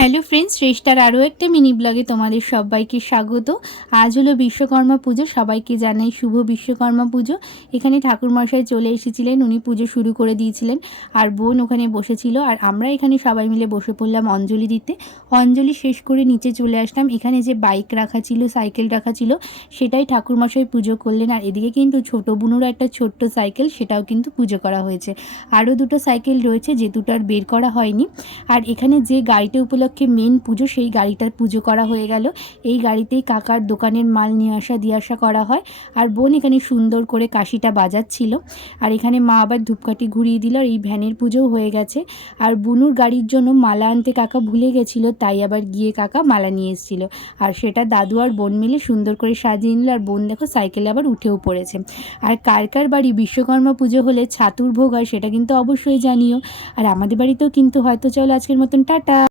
Hello friends, শ্রেষ্ঠার আরও একটা mini ব্লগে তোমাদের সবাইকে স্বাগত। আজ হলো বিশ্বকর্মা পুজো। সবাইকে জানাই শুভ বিশ্বকর্মা পুজো। এখানে ঠাকুরমশাই চলে এসেছিলেন, উনি পুজো শুরু করে দিয়েছিলেন আর বোন ওখানে বসেছিল আর আমরা এখানে সবাই মিলে বসে পড়লাম অঞ্জলি দিতে। অঞ্জলি শেষ করে নিচে চলে আসলাম। এখানে যে বাইক রাখা ছিল, সাইকেল রাখা ছিল, সেটাই ঠাকুরমশাই পুজো করলেন। আর এদিকে কিন্তু ছোটো বুনুরও একটা ছোট্ট সাইকেল, সেটাও কিন্তু পুজো করা হয়েছে। আরও দুটো সাইকেল রয়েছে, যে দুটো আর বের করা হয়নি। আর এখানে যে গাড়িটা উপলক্ষে মেন পুজো, সেই গাড়িটার পুজো করা হয়ে গেল। এই গাড়িতেই কাকার দোকানের মাল নিয়ে আসা দিয়ে আসা করা হয়। আর বোন এখানে সুন্দর করে কাশিটা বাজাচ্ছিল। আর এখানে মা আবার ধূপকাঠি ঘুরিয়ে দিল। আর এই ভ্যানের পুজোও হয়ে গেছে। আর বুনুর গাড়ির জন্য মালা আনতে কাকা ভুলে গেছিলো, তাই আবার গিয়ে কাকা মালা নিয়ে এসেছিলো। আর সেটা দাদু আর বোন মিলে সুন্দর করে সাজিয়ে নিল। আর বোন দেখো সাইকেলে আবার উঠেও পড়েছে। আর কার কার বাড়ি বিশ্বকর্মা পুজো হলে ছাতুর ভোগ হয়, সেটা কিন্তু অবশ্যই জানিও। আর আমাদের বাড়িতেও কিন্তু হয়তো। চলো আজকের মতন টাটা।